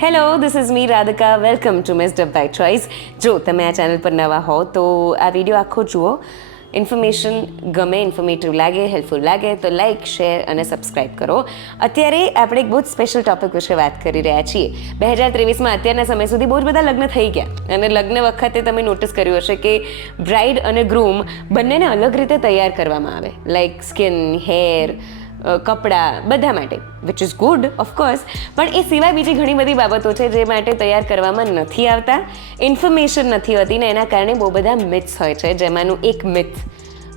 Hello this is me Radhika welcome to missed by choice. જો તમે આ ચેનલ પર નવા હો તો આ વિડીયો આખો જુઓ. ઇન્ફોર્મેશન ગમે, ઇન્ફોર્મેટિવ લાગે, હેલ્પફુલ લાગે તો લાઇક, શેર અને સબસ્ક્રાઈબ કરો. અત્યારે આપણે એક બહુ જ સ્પેશિયલ ટોપિક વિશે વાત કરી રહ્યા છીએ. 2023માં અત્યારના સમય સુધી બહુ જ બધા લગ્ન થઈ ગયા અને લગ્ન વખતે તમે નોટિસ કર્યું હશે કે બ્રાઇડ અને ગ્રૂમ બંનેને અલગ રીતે તૈયાર કરવામાં આવે, લાઈક સ્કિન, હેર, કપડાં, બધા માટે, વિચ ઇઝ ગુડ ઓફકોર્સ. પણ એ સિવાય બીજી ઘણી બધી બાબતો છે જે માટે તૈયાર કરવામાં નથી આવતા, ઇન્ફોર્મેશન નથી હોતી ને એના કારણે બહુ બધા મિથ્સ હોય છે. જેમાંનું એક મિથ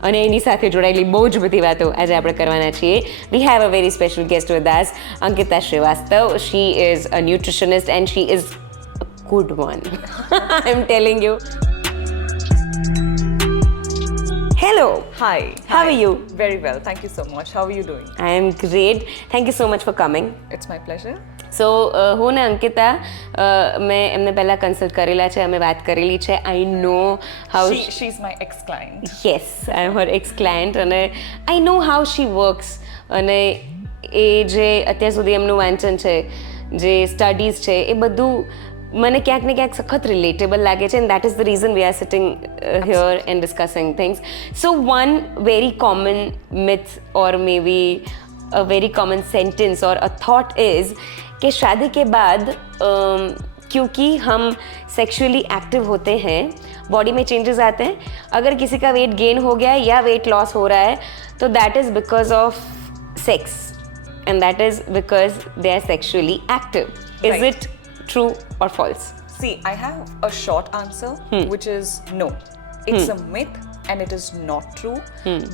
અને એની સાથે જોડાયેલી બહુ જ બધી વાતો આજે આપણે કરવાના છીએ. We have a very special guest with us, Ankita Srivastava. She is a nutritionist and she is a good one. I am telling you. Hello. Hi. How are you? Very well. Thank you so much. How are you doing? I am great. Thank you so much for coming. It's my pleasure. સો હું ને અંકિતા મેં એમને પહેલાં consult કરેલા છે, અમે વાત કરેલી છે. I know how She's my ex-client. Yes, I am her ex client અને I know how she works. અને એ જે અત્યાર સુધી એમનું વાંચન છે, જે સ્ટડીઝ છે, એ બધું મને ક્યાંક ને ક્યાંક સખત રિલેટેબલ લાગે છે. And that is the reason we are sitting here and discussing things. So one very common myth और maybe a very common sentence और अ थॉट इज़ कि शादी के बाद क्योंकि हम सेक्सुअली एक्टिव होते हैं, बॉडी में चेंजेस आते हैं. अगर किसी का वेट गेन हो गया है या वेट लॉस हो रहा है तो that is because of sex and that is because they are sexually active. Is Right. It true or false? See, I have a short answer, which is no. It's a myth and it is not true.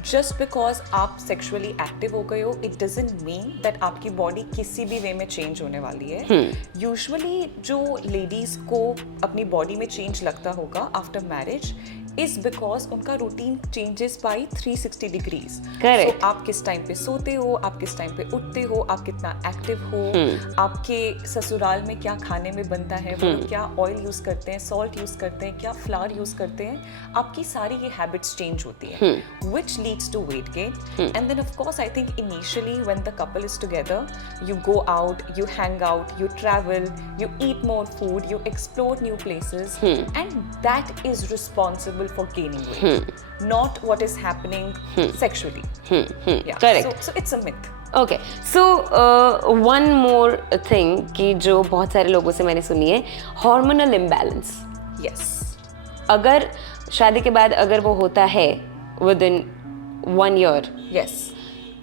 Just because आप sexually active हो गए हो, it doesn't mean that आपकी body किसी भी way में change होने वाली है. Usually जो ladies को अपनी body में change लगता होगा after marriage is because उनका routine changes by 360 degrees. Correct. So आप किस टाइम पे सोते हो, आप किस टाइम पे उठते हो, आप कितना एक्टिव हो, आपके ससुराल में क्या खाने में बनता है, वो लोग क्या ऑयल यूज करते हैं, सॉल्ट यूज करते हैं, क्या फ्लावर यूज करते हैं, आपकी सारी ये हैबिट्स चेंज होती है, which leads to weight gain. And then of course I think initially when the couple is together, you go out, you hang out, you travel, you eat more food, you explore new places, and that is responsible for gaining weight, not what is happening sexually. Yeah. Correct. So it's a myth. Okay. So one more thing कि जो बहुत सारे लोगों से मैंने सुनी है, hormonal imbalance. Yes. अगर शादी के बाद अगर वो होता है विद इन 1 year, Yes.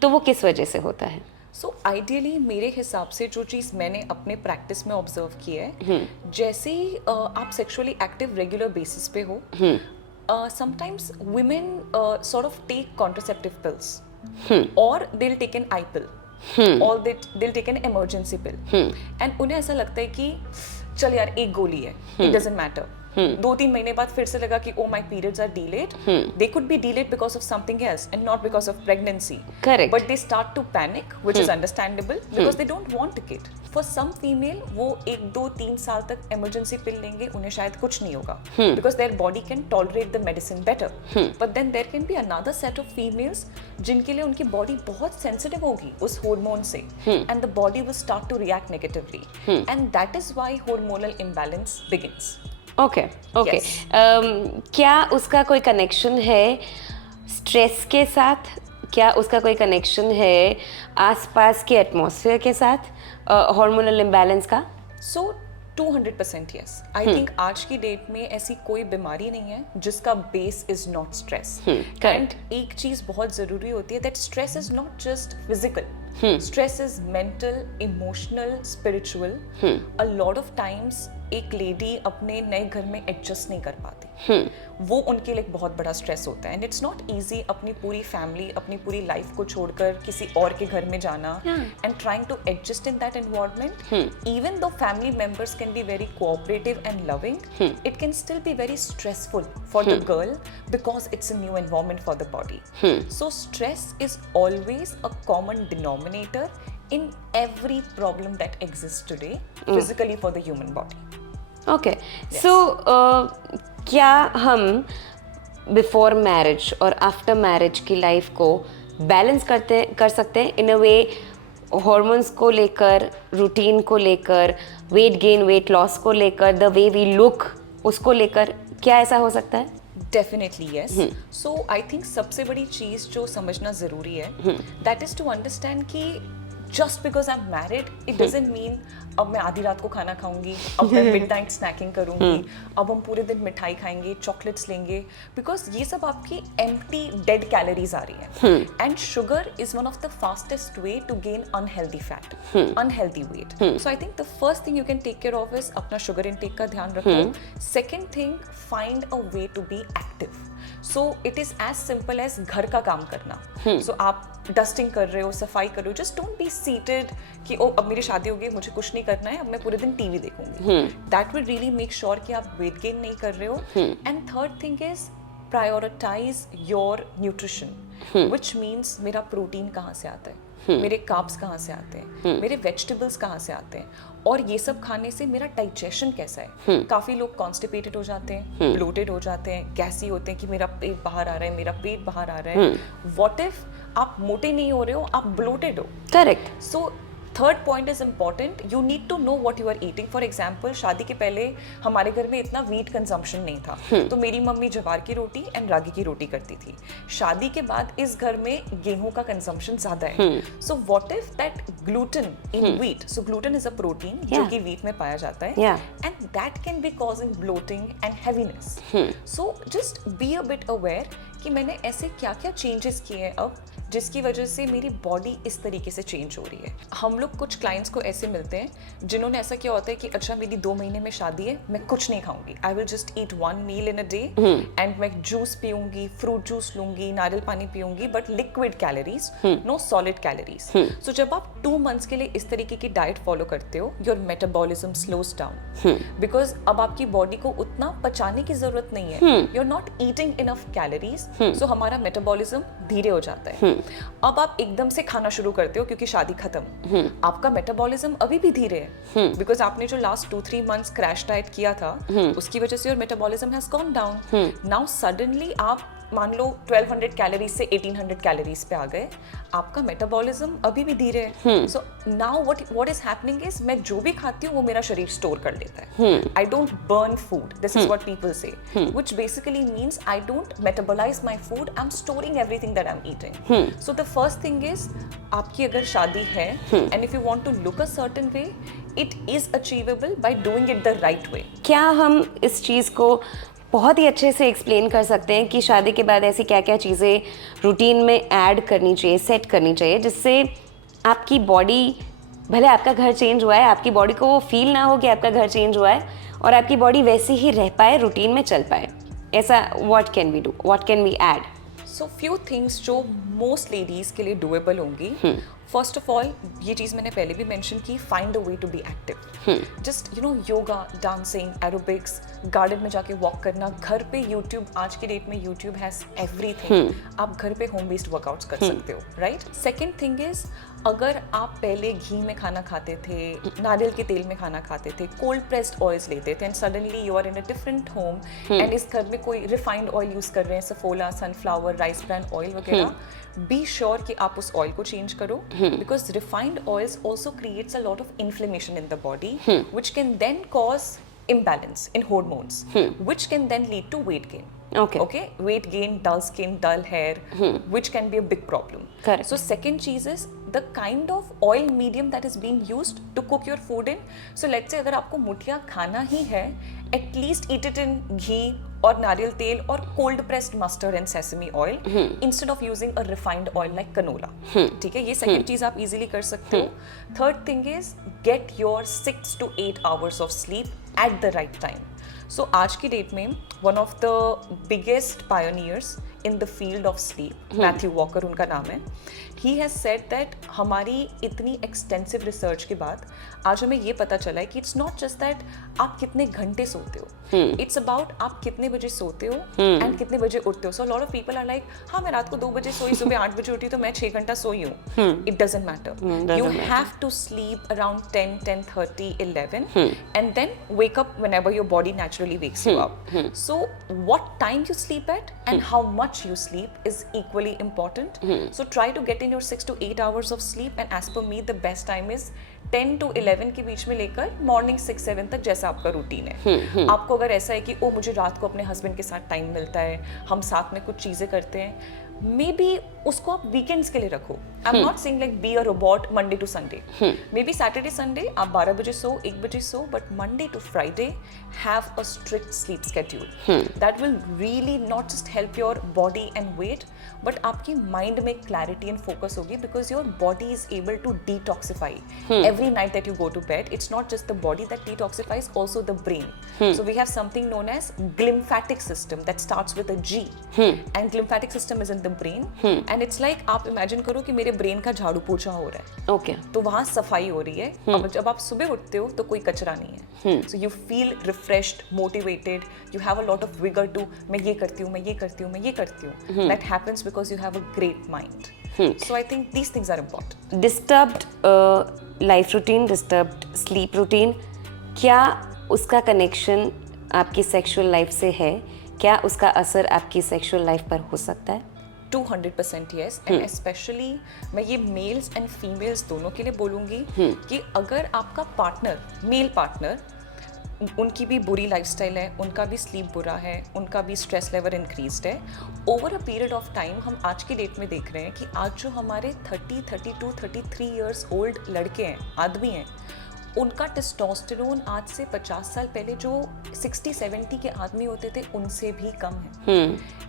तो वो किस वजह से होता है? सो आइडियली मेरे हिसाब से जो चीज़ मैंने अपने प्रैक्टिस में ऑब्जर्व की है, जैसे ही आप सेक्सुअली एक्टिव रेगुलर बेसिस पे हो, sometimes women sort of take contraceptive pills और they will take an I pill और they will take an emergency pill. And उन्हें ऐसा लगता है कि चल यार एक गोली है, इट डजंट मैटर. 2-3 महीने बाद फिर से लगा कि oh my periods are delayed. They could be delayed because of something else and not because of pregnancy. Correct. But they start to panic, which is understandable because they don't want a kid. For some female वो 1-2-3 साल तक emergency पिल लेंगे, उन्हें शायद कुछ नहीं होगा because their body can tolerate the medicine better. But then there can be another set of females जिनके लिए उनकी बॉडी बहुत सेंसिटिव होगी उस हार्मोन से, and the body will start to react negatively, and that is why hormonal imbalance begins. Okay okay. Yes. क्या उसका कोई कनेक्शन है स्ट्रेस के साथ? क्या उसका कोई कनेक्शन है आसपास के एटमॉस्फेयर के साथ हार्मोनल इम्बैलेंस का? सो 200% यस. आई थिंक आज की डेट में ऐसी कोई बीमारी नहीं है जिसका base is not stress. And एक चीज बहुत जरूरी होती है that stress is not just physical. Stress is mental, emotional, spiritual. A lot of times एक लेडी अपने नए घर में एडजस्ट नहीं कर पाती, वो उनके लिए एक बहुत बड़ा स्ट्रेस होता है. एंड इट्स नॉट इजी अपनी पूरी फैमिली, अपनी पूरी लाइफ को छोड़कर किसी और के घर में जाना and trying to adjust in that environment. Even though family members can be very cooperative and loving, it can still be very stressful for the girl because it's a new environment for the body. So stress is always a common denominator in every problem that exists today physically for the human body. Okay. So क्या हम before marriage और after marriage की life को balance कर सकते हैं इन अ वे, hormones को लेकर, रूटीन को लेकर, वेट गेन वेट लॉस को लेकर, द वे वी लुक उसको लेकर, क्या ऐसा हो सकता है? Definitely yes. So I think सबसे बड़ी चीज जो समझना जरूरी है, दैट इज टू अंडरस्टैंड कि just because I am married it doesn't mean अब मैं आधी रात को खाना खाऊंगी, अब मैं मिडनाइट स्नैकिंग करूंगी, अब हम पूरे दिन मिठाई खाएंगे, चॉकलेट्स लेंगे, बिकॉज ये सब आपकी एम्प्टी डेड कैलोरीज आ रही हैं. And sugar is one of the fastest way to gain unhealthy fat, unhealthy weight. So I think the first thing you can take care of is अपना sugar intake का ध्यान रखो. Second thing, find a way to be active. So it is as simple as घर का काम करना. सो आप dusting कर रहे हो, सफाई कर रहे हो, जस्ट डोंट बी सीटेड कि ओ अब मेरी शादी हो गई, मुझे कुछ नहीं करना है, अब मैं पूरे दिन टीवी देखूंगी. That will really make sure कि आप वेट गेन नहीं कर रहे हो. And third thing is prioritise your nutrition, which means मेरा प्रोटीन कहाँ से आता है, मेरे कार्ब्स कहाँ से आते हैं, मेरे वेजिटेबल्स कहाँ से आते हैं, और ये सब खाने से मेरा डाइजेशन कैसा है. काफी लोग कॉन्स्टिपेटेड हो जाते हैं, ब्लोटेड हो जाते हैं, गैसी होते हैं कि मेरा पेट बाहर आ रहा है, मेरा पेट बाहर आ रहा है. व्हाट इफ आप मोटे नहीं हो रहे हो, आप ब्लोटेड हो. Correct. So third point is important, you need to know what you are eating. For example, शादी के पहले हमारे घर में इतना वीट कंजम्पशन नहीं था, तो मेरी मम्मी ज्वार की रोटी एंड रागी की रोटी करती थी. शादी के बाद इस घर में गेहूं का कंजम्पशन ज्यादा है. So what if that gluten in wheat, so gluten is a protein जो कि व्हीट में पाया जाता है, and that can be causing bloating and heaviness. So just be a bit aware कि मैंने ऐसे क्या क्या चेंजेस किए हैं अब जिसकी वजह से मेरी बॉडी इस तरीके से चेंज हो रही है. हम लोग कुछ क्लाइंट्स को ऐसे मिलते हैं जिन्होंने ऐसा किया होता है कि अच्छा मेरी 2 महीने में शादी है, मैं कुछ नहीं खाऊंगी, I will just eat 1 meal in a day and मैं जूस पीऊंगी, फ्रूट जूस लूंगी, नारियल पानी पीऊंगी, but liquid calories, no solid calories. So जब आप 2 मंथ्स के लिए इस तरीके की डाइट फॉलो करते हो, your metabolism slows down, because अब आपकी बॉडी को उतना पचाने की जरूरत नहीं है, you are not eating enough calories, so हमारा मेटाबॉलिज्म धीरे हो जाता है. अब आप एकदम से खाना शुरू करते हो क्योंकि शादी खत्म, आपका मेटाबॉलिज्म अभी भी धीरे है, बिकॉज आपने जो लास्ट 2-3 मंथ्स क्रैश डाइट किया था, उसकी वजह से your metabolism has gone down. Now suddenly आप मान लो 1200 कैलोरीज से 1800 कैलोरीज पे आ गए, आपका मेटाबॉलिज्म अभी भी धीरे है. So now what is happening is, मैं जो भी खाती हूँ वो मेरा शरीर स्टोर कर लेता है. I don't burn food, this is what people say, which basically means I don't metabolise my food, I am storing everything that I am eating. So the first thing is, आपकी अगर शादी है and if you want to look a certain way, it is achievable by doing it the right way. क्या हम इस चीज़ को बहुत ही अच्छे से एक्सप्लेन कर सकते हैं कि शादी के बाद ऐसी क्या क्या चीज़ें रूटीन में ऐड करनी चाहिए, सेट करनी चाहिए, जिससे आपकी बॉडी, भले आपका घर चेंज हुआ है, आपकी बॉडी को वो फील ना हो कि आपका घर चेंज हुआ है, और आपकी बॉडी वैसी ही रह पाए, रूटीन में चल पाए. ऐसा what can we do, what can we add? So few things जो मोस्ट लेडीज के लिए डुएबल होंगी. फर्स्ट ऑफ ऑल, ये चीज़ मैंने पहले भी मेंशन की, find a way to be active. Just you know, yoga, dancing, aerobics, garden में जाके वॉक करना, घर पे यूट्यूब, आज के डेट में यूट्यूब हैज एवरीथिंग, आप घर पे होम बेस्ड वर्कआउट्स कर सकते हो, राइट. सेकेंड थिंग इज, अगर आप पहले घी में खाना खाते थे, नारियल के तेल में खाना खाते थे, कोल्ड प्रेस्ड ऑयल्स लेते थे, and suddenly you are in a different home and इस घर में कोई रिफाइंड ऑयल यूज कर रहे हैं, Saffola, sunflower, rice bran oil वगैरह, बी श्योर कि आप उस ऑयल को चेंज करो, because refined oils also creates a lot of inflammation in the body, which can then cause imbalance in hormones, which can then lead to weight gain. Okay, weight gain, dull skin, dull hair, which can be a big problem. Correct. So second cheese is the kind of oil medium that is being used to cook your food in. So let's say अगर आपको मुठिया खाना ही है, at least eat it in ghee और नारियल तेल और cold pressed mustard and sesame oil instead of using a refined oil like canola. ठीक है, ये second चीज आप easily कर सकते हो. Third thing is get your 6 to 8 hours of sleep at the right time. So आज की डेट में one of the biggest pioneers in the field of sleep, Matthew Walker उनका नाम है, he has said that हमारी इतनी extensive research के बाद आज हमें ये पता चला है कि it's not just that आप कितने घंटे सोते हो, it's about आप कितने बजे सोते हो and कितने बजे उठते हो. So a lot of people are like, हाँ मैं रात को 2 बजे सोई, सुबह 8 बजे उठी तो मैं 6 घंटा सोई हूँ. It doesn't matter. You have to sleep around 10, 10:30, 11 and then wake up whenever your body naturally wakes you up. So what time you sleep at and how much you sleep is equally important. So try to get in your 6 to 8 hours of sleep, and as per me the best time is 10 to 11 के बीच में लेकर morning 6-7 तक जैसा आपका routine है। आपको अगर ऐसा है कि ओ मुझे रात को अपने हस्बैंड के साथ टाइम मिलता है, हम साथ में कुछ चीज़ें करते हैं, मे बी उसको आप वीकेंड्स के लिए रखो। I am not saying like be a robot Monday to Sunday, maybe Saturday Sunday आप 12 बजे सो, 1 बजे सो, but Monday to Friday have a strict sleep schedule that will really not just help your body and weight, but आपकी mind में clarity and focus होगी, because your body is able to detoxify every night that you go to bed. It's not just the body that detoxifies, also the brain. So we have something known as glymphatic system that starts with a G, and glymphatic system is in the brain, and it's like आप imagine करो कि मेरे brain का झाड़ू पोछा हो रहा है, Okay. तो वहाँ सफाई हो रही है। अब जब आप सुबह उठते हो तो कोई कचरा नहीं है, so you feel refreshed, motivated, you have a lot of vigor to मैं ये करती हूँ, मैं ये करती हूँ, मैं ये करती हूँ। That happens because you have a great mind. So I think these things are important. Disturbed life routine, disturbed sleep routine, क्या उसका कनेक्शन आपकी सेक्सुअल लाइफ से है? क्या उसका असर आपकी सेक्सुअल लाइफ पर हो सकता है? 200% yes, and especially मैं ये मेल्स एंड फीमेल्स दोनों के लिए बोलूँगी कि अगर आपका पार्टनर, मेल पार्टनर, उनकी भी बुरी लाइफस्टाइल है, उनका भी स्लीप बुरा है, उनका भी स्ट्रेस लेवल इंक्रीज्ड है, over a period of time हम आज की डेट में देख रहे हैं कि आज जो हमारे 30, 32, 33 इयर्स ओल्ड लड़के हैं, आदमी हैं, उनका टेस्टोस्टेरोन आज से 50 साल पहले जो 60-70 के आदमी होते थे उनसे भी कम है।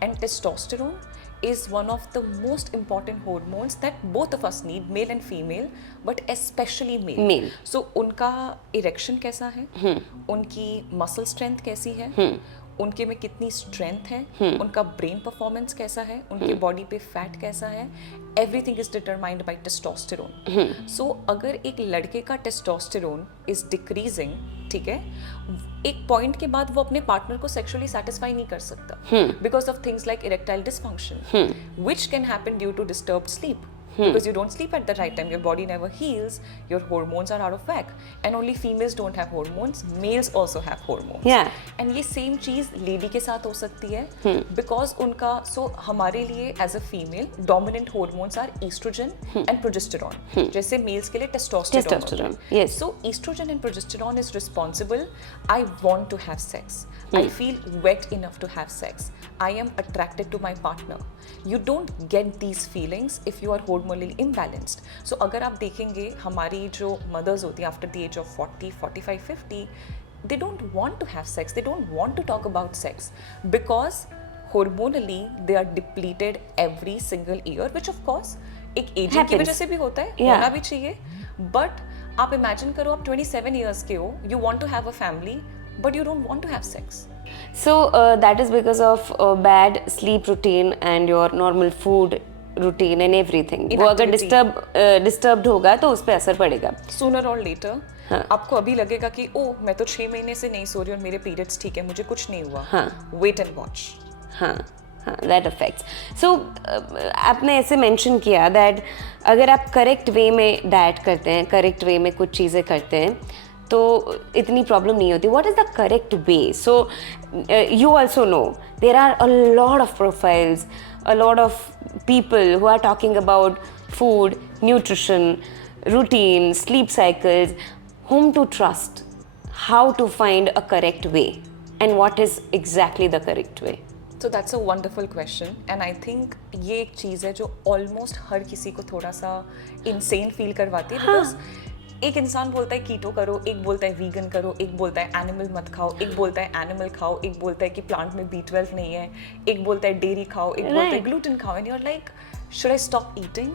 And testosterone is one of the most important hormones that both of us need, male and female, but especially male. So उनका इरेक्शन कैसा है, उनकी मसल स्ट्रेंथ कैसी है, उनके में कितनी स्ट्रेंथ है, उनका ब्रेन परफॉर्मेंस कैसा है, उनके बॉडी पे फैट कैसा है, everything is determined by testosterone. So अगर एक लड़के का टेस्टोस्टेरोन इज डिक्रीजिंग, ठीक है, एक पॉइंट के बाद वो अपने पार्टनर को सेक्सुअली सेटिस्फाई नहीं कर सकता because of things like erectile dysfunction which can happen due to disturbed sleep. Because you don't sleep at the right time, your body never heals, your hormones are out of whack, and only females don't have hormones, males also have hormones. Yeah. And ये same चीज lady के साथ हो सकती है because उनका, so हमारे लिए as a female dominant hormones are estrogen and progesterone. जैसे males के लिए testosterone. Yes. So estrogen and progesterone is responsible. I want to have sex. I feel wet enough to have sex. I am attracted to my partner. You don't get these feelings if you are hormonally imbalanced. So अगर आप देखेंगे हमारी जो mothers होती हैं after the age of 40, 45, 50, they don't want to have sex. They don't want to talk about sex because hormonally they are depleted every single year, which of course एक aging की वजह से भी होता है, होना भी चाहिए. But आप imagine करो आप 27 years के हो, you want to have a family, but you don't want to have sex. So that is because of bad sleep routine and your normal food routine and everything. वो अगर disturbed होगा तो उस पर असर पड़ेगा. Sooner or later, आपको अभी लगेगा कि ओ मैं तो 6 महीने से नहीं सो रही और मेरे पीरियड्स ठीक है, मुझे कुछ नहीं हुआ. Wait and watch. हाँ, that affects. So आपने ऐसे mention किया that अगर आप correct way में diet करते हैं, correct way में कुछ चीज़ें करते हैं, तो इतनी प्रॉब्लम नहीं होती. What is the correct way? So you also know there are a lot of profiles, a lot of people who are talking about food, nutrition, routine, sleep cycles. Whom to trust? How to find a correct way? And what is exactly the correct way? So that's a wonderful question, and I think ये एक चीज़ है जो almost हर किसी को थोड़ा सा insane feel करवाती है because एक इंसान बोलता है कीटो करो, एक बोलता है वीगन करो, एक बोलता है एनिमल मत खाओ, एक बोलता है एनिमल खाओ, एक बोलता है कि प्लांट में B12 नहीं है, एक बोलता है डेयरी खाओ, एक बोलता है ग्लूटेन खाओ, and you are like should I stop eating?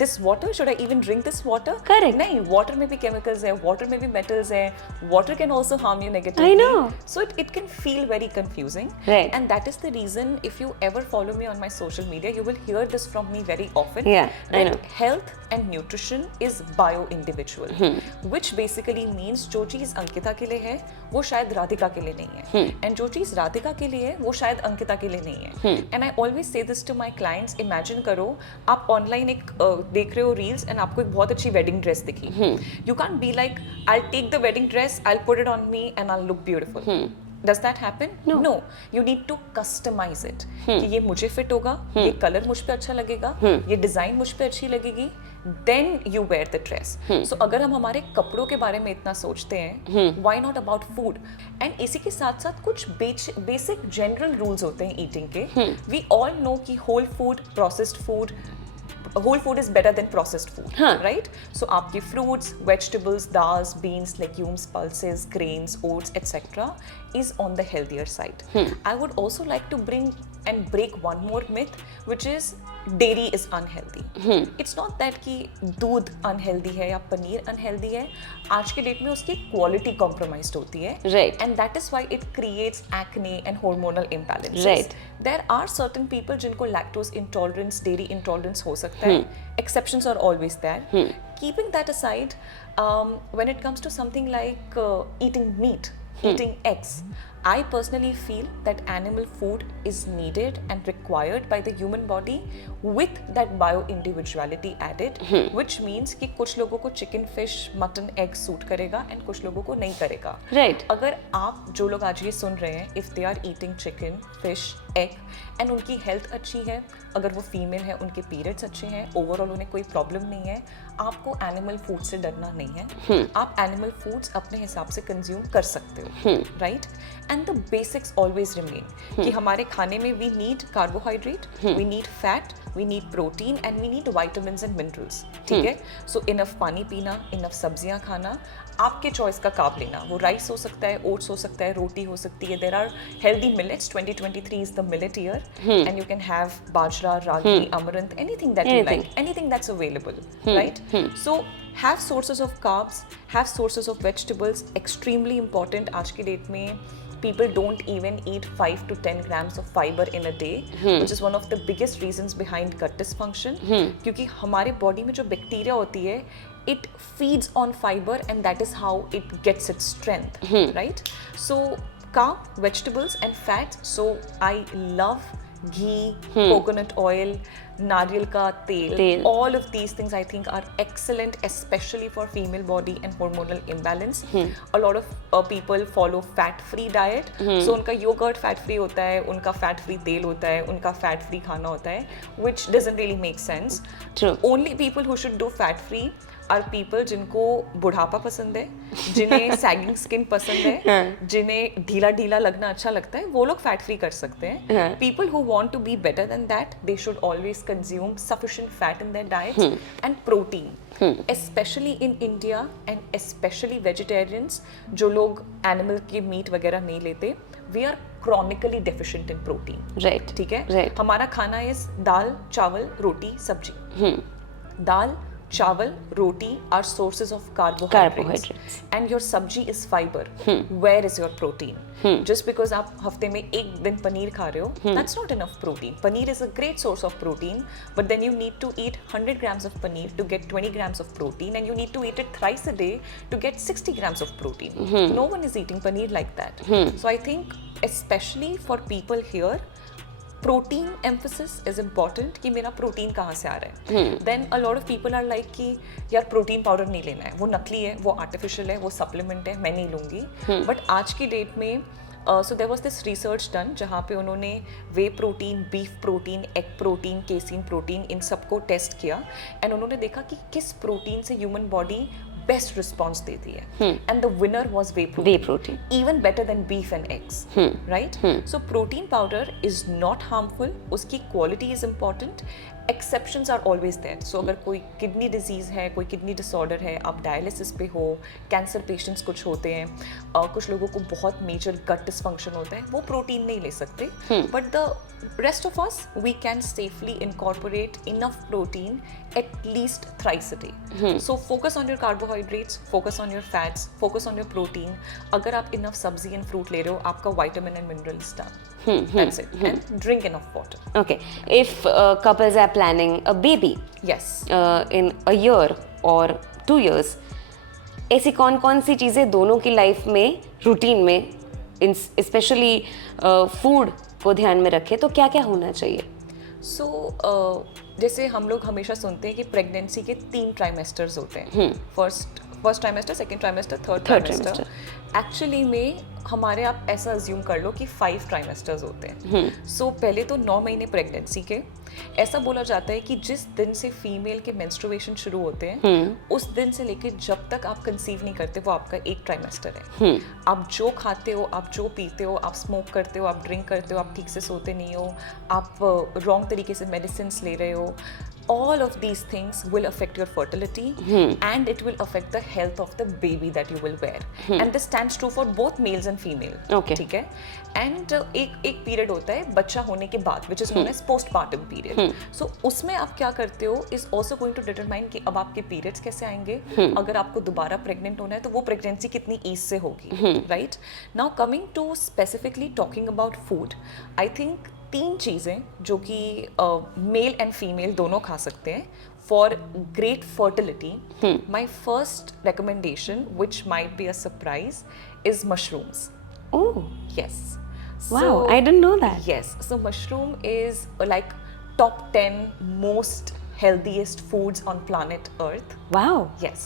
This water, should I even drink this water? Correct. नहीं, water में भी chemicals है, water में भी metals है, water can also harm you negatively. I know. So it can feel very confusing. Right. And that is the reason if you ever follow me on my social media, you will hear this from me very often. Yeah, I know. Health and nutrition is bio-individual, which basically means जो चीज़ अंकिता के लिए है, वो शायद राधिका के लिए नहीं है. And जो चीज़ राधिका के लिए है, वो शायद अंकिता के लिए नहीं है. And I always say this to my clients. Imagine करो आप ऑनलाइन एक देख रहे हो रील्स एंड आपको एक बहुत अच्छी वेडिंग ड्रेस दिखी. You can be like I take the wedding dress, I put it on me and I look beautiful. Does that happen? No. You need to customize it. कि ये मुझे fit होगा, ये कलर मुझ पे अच्छा लगेगा, ये डिजाइन मुझ पे अच्छी लगेगी, then you wear the dress. So अगर हम हमारे कपड़ों के बारे में इतना सोचते हैं, why not about food? And इसी के साथ साथ कुछ बेसिक जनरल रूल्स होते हैं ईटिंग के. वी ऑल नो कि whole food, processed food, whole food is better than processed food, right? So आपके fruits, vegetables, dals, beans, legumes, pulses, grains, oats, etc. is on the healthier side. I would also like to bring and break one more myth, which is dairy is unhealthy. It's not that कि दूध unhealthy है या paneer unhealthy है. आज के date में उसकी quality compromised होती है, right? And that is why it creates acne and hormonal imbalances. Right. There are certain people जिनको lactose intolerance, dairy intolerance हो सकता है. Exceptions are always there. Keeping that aside, when it comes to something like eating meat, eating eggs, I personally feel that animal food is needed and required by the human body with that bio-individuality added, which means कि कुछ लोगों को chicken, fish, mutton, egg suit करेगा and कुछ लोगों को नहीं करेगा. Right. अगर आप जो लोग आज ये सुन रहे हैं, if they are eating chicken, fish, egg and उनकी हेल्थ अच्छी है, अगर वो फीमेल है, उनके पीरियड्स अच्छे हैं, ओवरऑल उन्हें कोई प्रॉब्लम नहीं है, आपको एनिमल फूड से डरना नहीं है. आप एनिमल फूड्स अपने हिसाब से कंज्यूम कर सकते हो, right? And the basics always remain कि हमारे खाने में we need carbohydrate, we need fat, we need protein and we need vitamins and minerals. ठीक है? सो इनफ पानी पीना, इनफ सब्जियां खाना, आपके चॉइस का कार्ब लेना. वो राइस हो सकता है, ओट्स हो सकता है, रोटी हो सकती है. There are healthy millets. 2023 is the millet year and you can have bajra, ragi, amaranth, anything that you like, anything that's available, right? So have sources of carbs, have sources of vegetables, extremely important. आज के date में people don't even eat 5 to 10 grams of fiber in a day, which is one of the biggest reasons behind gut dysfunction. क्योंकि हमारे body में जो bacteria होती है, it feeds on fiber and that is how it gets its strength, right? So carb, vegetables and fats. So I love ghee, coconut oil, नारियल का तेल. All of these things I think are excellent, especially for female body and hormonal imbalance. A lot of people follow fat-free diet. So उनका yogurt fat-free होता है, उनका fat-free तेल होता है, उनका fat-free खाना होता है, which doesn't really make sense. True. Only people who should do fat-free are people जिनको बुढ़ापा पसंद है, जिन्हें sagging skin पसंद है, जिन्हें ढीला ढीला लगना अच्छा लगता है, वो लोग फैट फ्री कर सकते हैं. People who want to be better than that, they should always consume sufficient fat in their diets and protein. Especially in India and especially vegetarians, जो लोग animal के meat वगैरह नहीं लेते, we are chronically deficient in protein. Right. ठीक है? Right. हमारा खाना is दाल, चावल, रोटी, सब्जी. दाल, चावल, roti are sources of carbohydrates. And your sabji is fiber. Where is your protein? Just because आप हफ्ते में एक दिन पनीर खा रहे हो, that's not enough protein. Paneer is a great source of protein, but then you need to eat 100 grams of paneer to get 20 grams of protein, and you need to eat it thrice a day to get 60 grams of protein. No one is eating paneer like that. So I think especially for people here, protein emphasis is important कि मेरा protein कहाँ से आ रहा है. Then a lot of people are like कि यार protein powder नहीं लेना है, वो नकली है, वो आर्टिफिशियल है, वो सप्लीमेंट है, मैं नहीं लूँगी. बट आज की डेट में so there was this research done जहाँ पे उन्होंने whey protein, beef protein, egg protein, casein protein, इन सबको टेस्ट किया एंड उन्होंने देखा कि किस प्रोटीन से ह्यूमन बॉडी बेस्ट रिस्पॉन्स देती है. And the winner was whey protein, even better than beef and eggs, right? So protein powder is not harmful, उसकी quality is important. Exceptions are always there. So अगर कोई kidney disease है, कोई kidney disorder है, आप dialysis पे हो, cancer patients कुछ होते हैं, कुछ लोगों को बहुत मेजर गट डिसफंक्शन होता है, वो प्रोटीन नहीं ले सकते. But the rest of us, we can safely incorporate enough protein at least thrice a day. So focus on your carbohydrates, focus on your fats, focus on your protein. अगर आप enough सब्जी and fruit ले रहे हो, आपका vitamin and mineral is done. That's it. And drink enough water. Okay. If couples are planning a baby, yes, in a year or 2 years, ऐसी कौन-कौन सी चीज़ें दोनों की लाइफ में, रूटीन में, स्पेशली फूड को ध्यान में रखें, तो क्या क्या होना चाहिए? सो जैसे हम लोग हमेशा सुनते हैं कि प्रेगनेंसी के 3 ट्राइमेस्टर्स होते हैं. First first trimester, second trimester, third Third trimester. Actually में हमारे आप ऐसा अज्यूम कर लो कि 5 ट्राइमेस्टर्स होते हैं। सो पहले तो 9 महीने प्रेगनेंसी के। ऐसा बोला जाता है कि जिस दिन से फीमेल के मेंस्ट्रुएशन शुरू होते हैं उस दिन से लेकर जब तक आप कंसीव नहीं करते वो आपका एक ट्राइमेस्टर है। आप जो खाते हो, आप जो पीते हो, आप स्मोक करते हो, आप ड्रिंक करते हो, आप ठीक से सोते नहीं हो, आप रॉन्ग तरीके से मेडिसिन ले रहे हो, all of these things will affect your fertility and it will affect the health of the baby that you will bear. And this stands true for both males and female. Okay. ठीक है? And एक period होता है बच्चा होने के बाद which is known as postpartum period. So उसमें आप क्या करते हो is also going to determine कि अब आपके periods कैसे आएंगे, अगर आपको दोबारा प्रेग्नेंट होना है तो वो प्रेगनेंसी कितनी ईज से होगी, right? Now coming to specifically talking about food, I think 3 चीज़ें जो कि मेल एंड फीमेल दोनों खा सकते हैं for great fertility. My first recommendation which might be a surprise is mushrooms. Oh, Yes. wow, I didn't know that. Yes, so mushroom is like top 10 most healthiest foods on planet Earth. Wow. Yes,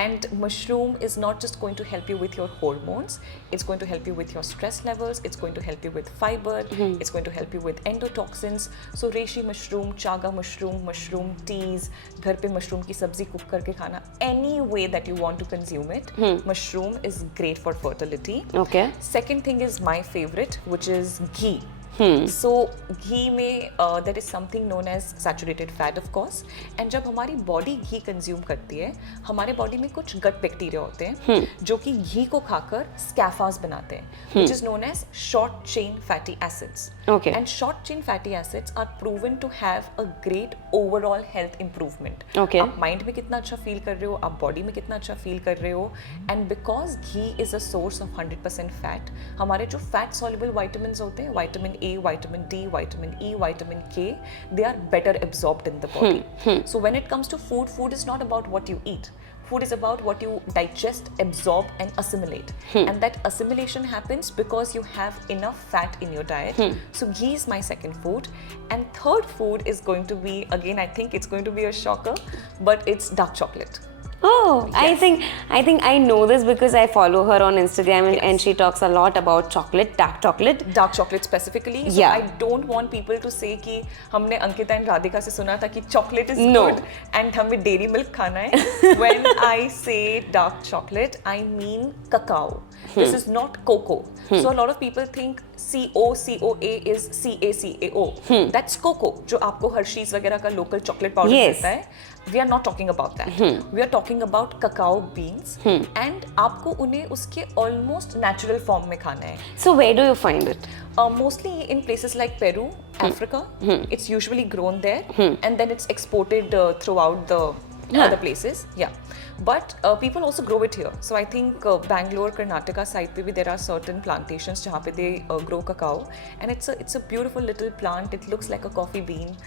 and mushroom is not just going to help you with your hormones, it's going to help you with your stress levels, it's going to help you with fiber, it's going to help you with endotoxins. So reishi mushroom, chaga mushroom, mushroom teas, घर पे mushroom की सब्जी cook करके खाना, any way that you want to consume it, mushroom is great for fertility. Okay. Second thing is my favorite, which is ghee. So घी में there is something known as saturated fat of course, and जब हमारी body घी consume करती है हमारे body में कुछ gut bacteria होते हैं जो कि घी को खाकर स्कैफास बनाते हैं which is known as short chain fatty acids. Okay. And short chain fatty acids are proven to have a great overall health improvement. Okay. आप माइंड में कितना अच्छा फील कर रहे हो, आप बॉडी में कितना अच्छा फील कर रहे हो, and because ghee is a source of 100% fat, हमारे जो फैट सॉल्युबल विटामिन्स होते हैं, vitamin A, vitamin D, vitamin E, vitamin K, they are better absorbed in the body. So when it comes to food, food is not about what you eat. Food is about what you digest, absorb and assimilate. And that assimilation happens because you have enough fat in your diet. So ghee is my second food. And third food is going to be, again, I think it's going to be a shocker, but it's dark chocolate. Oh, Yes. I think I know this because I follow her on Instagram and, Yes. and she talks a lot about chocolate, dark chocolate. Dark chocolate specifically. So Yeah. I don't want people to say कि हमने Ankita and Radhika से सुना था कि chocolate is No. good and हमें dairy milk खाना है. When I say dark chocolate, I mean cacao. This is not cocoa. So a lot of people think COCOA is CACAO. That's cocoa, जो आपको Hershey's वगैरह का local chocolate powder Yes. मिलता है. We are not talking about that. We are talking about cacao beans, and आपको उन्हें उसके almost natural form में खाना है. So where do you find it? Mostly in places like Peru, Africa. It's usually grown there, and then it's exported throughout the other places. Yeah, but people also grow it here. So I think Bangalore, Karnataka side पे भी there are certain plantations जहाँ पे they grow cacao, and it's a beautiful little plant. It looks like a coffee bean,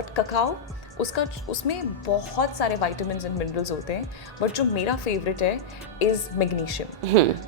but cacao उसमें बहुत सारे vitamins and minerals होते हैं, but जो मेरा favorite है is magnesium.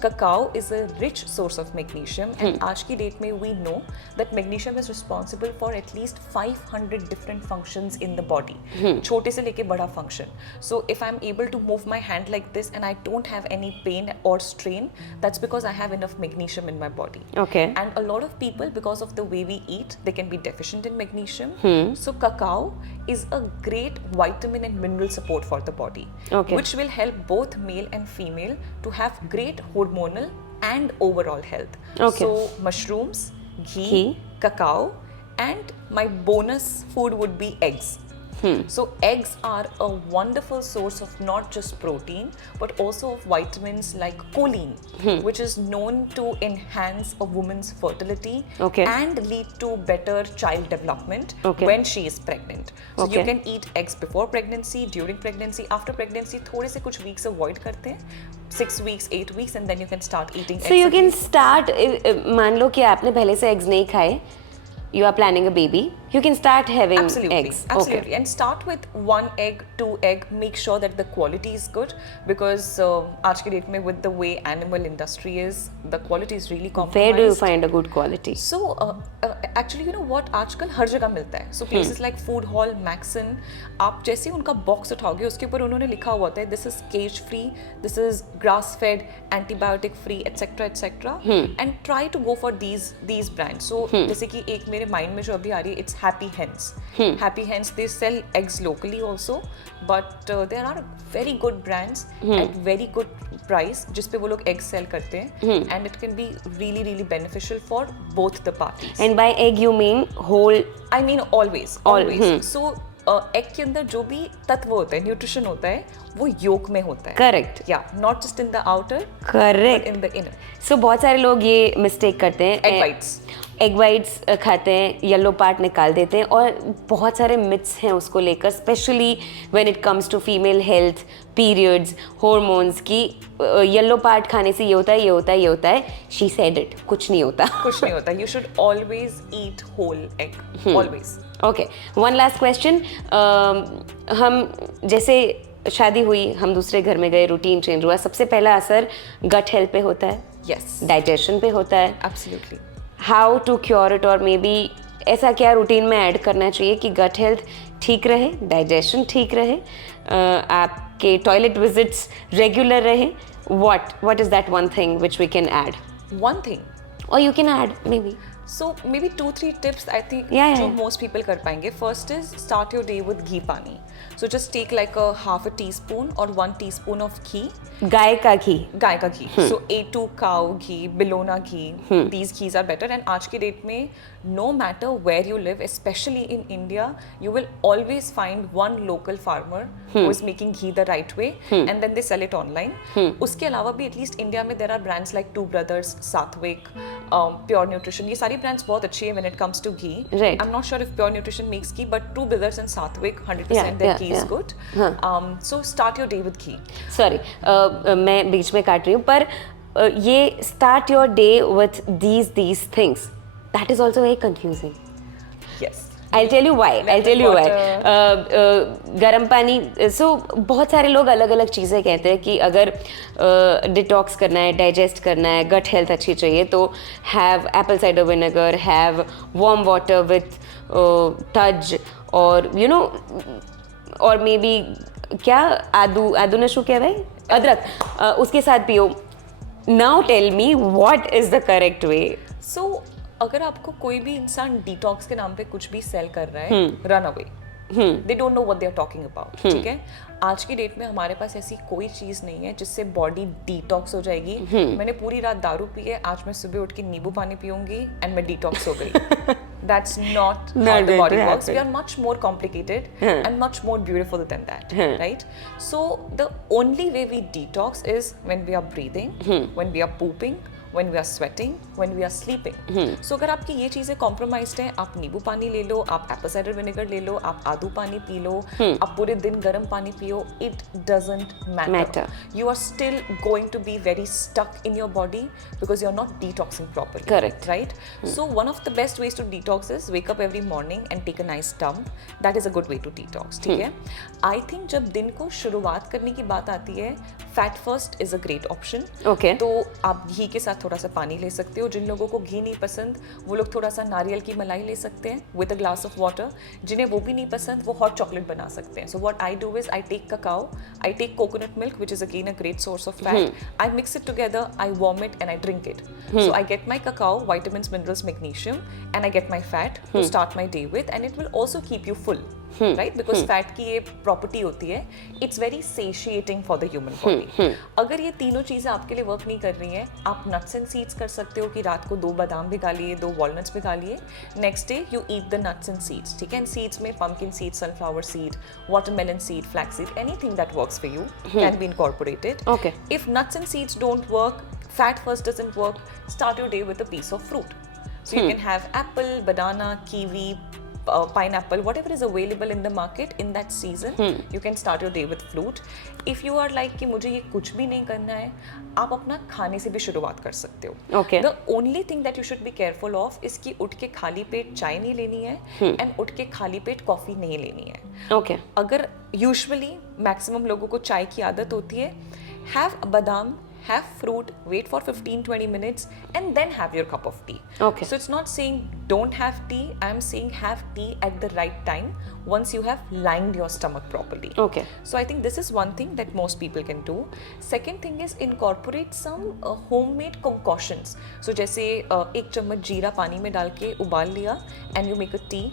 Cacao is a rich source of magnesium, and आज की date में we know that magnesium is responsible for at least 500 different functions in the body. छोटे से लेके बड़ा function. So if I'm able to move my hand like this and I don't have any pain or strain, that's because I have enough magnesium in my body. Okay. And a lot of people, because of the way we eat, they can be deficient in magnesium. So cacao is a great vitamin and mineral support for the body, Okay. which will help both male and female to have great hormonal and overall health. Okay. So mushrooms, ghee, Ghee. cacao, and my bonus food would be eggs. So eggs are a wonderful source of not just protein but also of vitamins like choline, which is known to enhance a woman's fertility Okay. and lead to better child development Okay. when she is pregnant. So you Okay. can eat eggs before pregnancy, during pregnancy, after pregnancy. थोड़े से कुछ weeks avoid करते हैं, 6 weeks, 8 weeks, and then you can start eating So eggs. you can start, मान लो कि आपने पहले से eggs नहीं खाए, you are planning a baby, You can start having Absolutely, eggs. absolutely. Okay. And start with 1 egg, 2 egg. Make sure that the quality is good because आज के date में with the way animal industry is, the quality is really compromised. Where do you find a good quality? So actually you know what, आजकल हर जगह मिलता है. So places like Food Hall, Maxon, आप जैसे ही उनका बॉक्स उठाओगे उसके ऊपर उन्होंने लिखा हुआ होता है this is cage free, this is grass fed, antibiotic free, etc. And try to go for these brands. So जैसे कि एक मेरे माइंड में जो अभी आ रही है, it's Happy Hens. Happy Hens, they sell eggs locally also, but there are very good brands at very good price जिस पे वो लोग eggs sell करते हैं, and it can be really beneficial for both the parties. And by egg you mean whole? I mean always. So egg के अंदर जो भी तत्व होता है, न्यूट्रिशन होता है, वो योक में होता है. Correct. Yeah, not just in the outer, Correct. but in the inner. So बहुत सारे लोग ये मिस्टेक करते हैं. Egg whites. एग वाइट्स खाते हैं, येलो पार्ट निकाल देते हैं, और बहुत सारे मिथ्स हैं उसको लेकर, specially when it comes to female health, periods, hormones की येलो पार्ट खाने से ये होता है, ये होता है, ये होता है. शी सेड इट, कुछ नहीं होता. कुछ नहीं होता. You should always eat whole egg. Always. Okay, one last question. हम जैसे शादी हुई, हम दूसरे घर में गए, रूटीन चेंज हुआ, सबसे पहला असर गट हेल्थ पे होता है, Yes. डाइजेशन पे होता है. Absolutely. How to cure it, और मे बी ऐसा क्या रूटीन में ऐड करना चाहिए कि गट हेल्थ ठीक रहे, डाइजेशन ठीक रहे, आपके टॉयलेट विजिट्स रेगुलर रहे. what is that one thing which we can add, One thing. or you can add maybe? So maybe 2-3 tips I think Yeah. जो most people कर पाएंगे. First is start your day with ghee pani. So just take like a half a teaspoon or 1 teaspoon of ghee. गाय का घी. गाय का घी. So A2 cow ghee, Bellona ghee. These ghees are better. And आज के date में no matter where you live, especially in India, you will always find one local farmer who is making ghee the right way, and then they sell it online. उसके अलावा भी at least India में there are brands like Two Brothers, Sathvik, Pure Nutrition. ये सारी brands बहुत अच्छी है when it comes to ghee. Right. I'm not sure if Pure Nutrition makes ghee, but Two Brothers and Sathvik 100% their ghee is good. So start your day with ghee. Sorry, मैं बीच में काट रही हूँ, पर ये start your day with these things, that is also very confusing. Yes. I'll tell you why. गर्म पानी, सो बहुत सारे लोग अलग अलग चीज़ें कहते हैं कि अगर डिटॉक्स करना है, डाइजेस्ट करना है, गट हेल्थ अच्छी चाहिए, तो have apple cider vinegar, have warm water with टज, और यू नो, और मे बी क्या आदू नशु क्या भाई, अदरक, उसके साथ पियो. Now tell me what is the correct way. So अगर आपको कोई भी इंसान डिटॉक्स के नाम पे कुछ भी सेल कर रहा है, run away. They don't know what they are talking about. ठीक है, आज की डेट में हमारे पास ऐसी कोई चीज नहीं है जिससे बॉडी डिटॉक्स हो जाएगी. मैंने पूरी रात दारू पी है, आज मैं सुबह उठ के नींबू पानी पीऊंगी एंड मैं डिटॉक्स हो गई. That's not how the going body to works. happen. We are much more complicated and much more beautiful than that, right? So the only way we detox is when we are breathing, when we are pooping, when we are sweating, when we are sleeping. So अगर आपकी ये चीज़ें compromised हैं, आप नींबू पानी ले लो, आप एप्पल साइडर विनेगर ले लो, आप आदू पानी पी लो, आप पूरे दिन गर्म पानी पियो, it doesn't matter. You are still going to be very stuck in your body because you're not detoxing properly. Correct. Right? So one of the best ways to detox is wake up every morning and take a nice dump. That is a good way to detox. ठीक है? I think जब दिन को शुरुआत करने की बात आती है, fat first is a great option. Okay. तो आप घी के साथ थोड़ा सा पानी ले सकते हो. जिन लोगों को घी नहीं पसंद वो लोग थोड़ा सा नारियल की मलाई ले सकते हैं with a glass of water. जिन्हें वो भी नहीं पसंद वो हॉट चॉकलेट बना सकते हैं. So what I do is I take cacao, I take coconut milk, which is again a great source of fat. I mix it together, I warm it and I drink it. So I get my cacao, vitamins, minerals, magnesium, and I get my fat to start my day with, and it will also keep you full. Right? Because fat की ये property होती है, it's very satiating for the human body. अगर ये तीनों चीज़ें आपके लिए वर्क नहीं कर रही हैं, आप nuts and seeds कर सकते हो कि रात को 2 बादाम भिगा लिए, 2 walnuts भिगा लिए, next day you eat the nuts and seeds. ठीक है? And seeds में pumpkin seed, sunflower seed, watermelon seed, flax seed, anything that works for you can be incorporated. Okay. If nuts and seeds don't work, fat first doesn't work, start your day with a piece of fruit. So you can have apple, banana, kiwi, pineapple, whatever is available in the market in that season, you can start your day with fruit. If you are like कि मुझे ये कुछ भी नहीं करना है, आप अपना खाने से भी शुरुआत कर सकते हो. Okay. The only thing that you should be careful of is कि उठ के खाली पेट चाय नहीं लेनी है and उठ के खाली पेट कॉफी नहीं लेनी है. Okay. अगर यूजुअली मैक्सिमम लोगों को चाय की आदत होती है, हैव बादाम, have fruit, wait for 15-20 minutes and then have your cup of tea. Okay. So it's not saying don't have tea, I'm saying have tea at the right time once you have lined your stomach properly. Okay. So I think this is one thing that most people can do. Second thing is incorporate some homemade concoctions. So जैसे एक चम्मच जीरा पानी में डाल के उबाल लिया and you make a tea.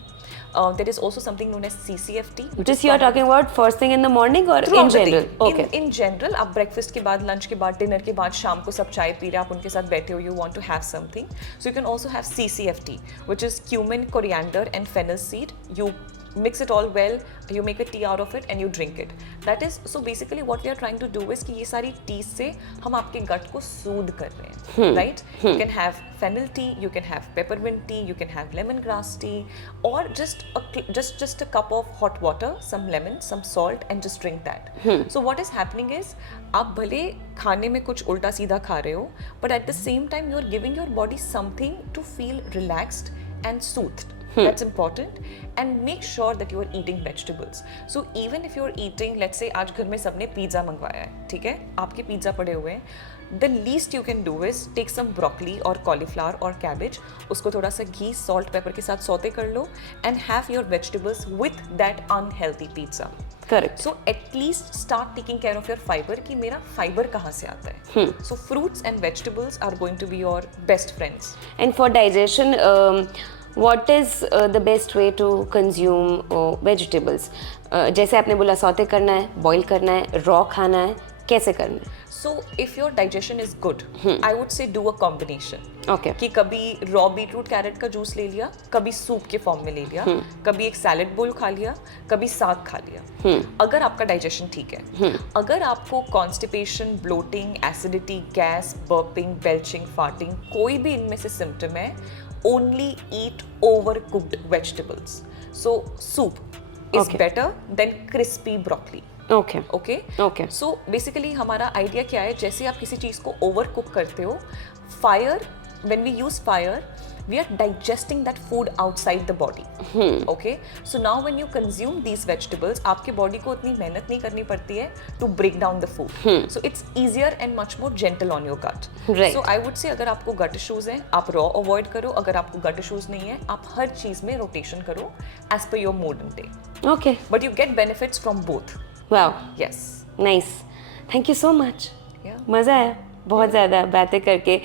There is also something known as CCFT. This you are talking about first thing in the morning or in Throughout the general? day. Okay. In general, आप breakfast के बाद, lunch के बाद, dinner के बाद, शाम को सब चाय पी रहे हैं, आप उनके साथ बैठे हो, you want to have something. So you can also have CCFT, which is cumin, coriander and fennel seed. You mix it all well, you make a tea out of it and you drink it. That is, so basically what we are trying to do is कि ये सारी teas से हम आपके gut को soothe कर रहे हैं, right? You can have fennel tea, you can have peppermint tea, you can have lemongrass tea, or just a cup of hot water, some lemon, some salt, and just drink that. So what is happening is आप भले खाने में कुछ उल्टा सीधा खा रहे हो, but at the same time you are giving your body something to feel relaxed and soothed. That's important. And make sure that you are eating vegetables. So even if you are eating, let's say आज घर में सबने pizza मंगवाया है, ठीक है, आपके pizza पड़े हुए हैं, the least you can do is take some broccoli or cauliflower or cabbage, उसको थोड़ा सा घी, salt, pepper के साथ सौते कर लो and have your vegetables with that unhealthy pizza. Correct. So at least start taking care of your fiber कि मेरा fiber कहाँ से आता है. So fruits and vegetables are going to be your best friends. And for digestion, what is the best way to consume vegetables? जैसे आपने बोला saute करना है, बॉईल करना है, रॉ खाना है, कैसे करना है? So if your digestion is good, I would say do a combination. Okay. कि कभी raw beetroot carrot का जूस ले लिया, कभी सूप के फॉर्म में ले लिया, कभी एक सैलेड बोल खा लिया, कभी साग खा लिया. अगर आपका डाइजेशन ठीक है. अगर आपको constipation, bloating, acidity, gas, burping, belching, farting कोई भी इनमें से सिम्टम है, only eat overcooked vegetables. So soup is Okay. better than crispy broccoli. Okay. Okay? Okay. So basically हमारा आइडिया क्या है, जैसे आप किसी चीज़ को ओवर कुक करते हो, fire, when we use fire, we are digesting that food outside the body. Okay? So now when you consume these vegetables, आपके body को उतनी मेहनत नहीं करनी पड़ती है to break down the food. So it's easier and much more gentle on your gut. Right. So I would say अगर आपको gut issues हैं, आप raw avoid करो. अगर आपको gut issues नहीं है, आप हर चीज़ में rotation करो as per your mood and day. Okay. But you get benefits from both. Wow. Yes. Nice. Thank you so much. Yeah. મજા આયા बहुत ज़्यादा બાતે કરકે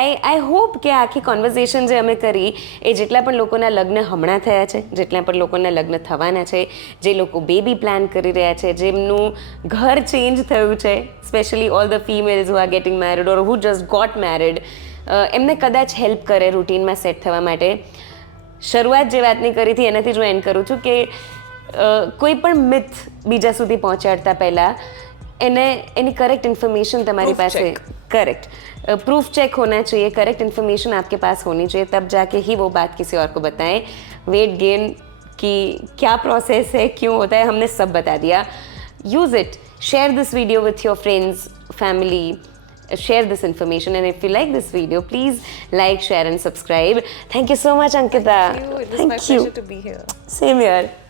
આઈ હોપ કે આખી કોન્વર્ઝેશન જે અમે કરી એ જેટલા પણ લોકોના લગ્ન હમણાં થયા છે, જેટલા પણ લોકોના લગ્ન થવાના છે, જે લોકો બેબી પ્લાન કરી રહ્યા છે, જેમનું ઘર ચેન્જ થયું છે, specially all the females who are getting married or who just got married, એમને કદાચ હેલ્પ કરે રૂટીનમાં સેટ થવા માટે. શરૂઆત જે વાતની કરી હતી એનાથી જ હું એન્ડ કરું છું કે કોઈ પણ મિથ બીજા સુધી પહોંચાડતા પહેલાં एनी करेक्ट इन्फॉर्मेशन तुम्हारी पास है. करेक्ट प्रूफ चेक होना चाहिए, करेक्ट इन्फॉर्मेशन आपके पास होनी चाहिए, तब जाके ही वो बात किसी और को बताएं. वेट गेन की क्या प्रोसेस है, क्यों होता है, हमने सब बता दिया. Use it, share this video with your friends, family, share this information, and if you like this video, please like, share and subscribe. Thank you so much, Ankita. Thank you. It was my pleasure to be here. Same here.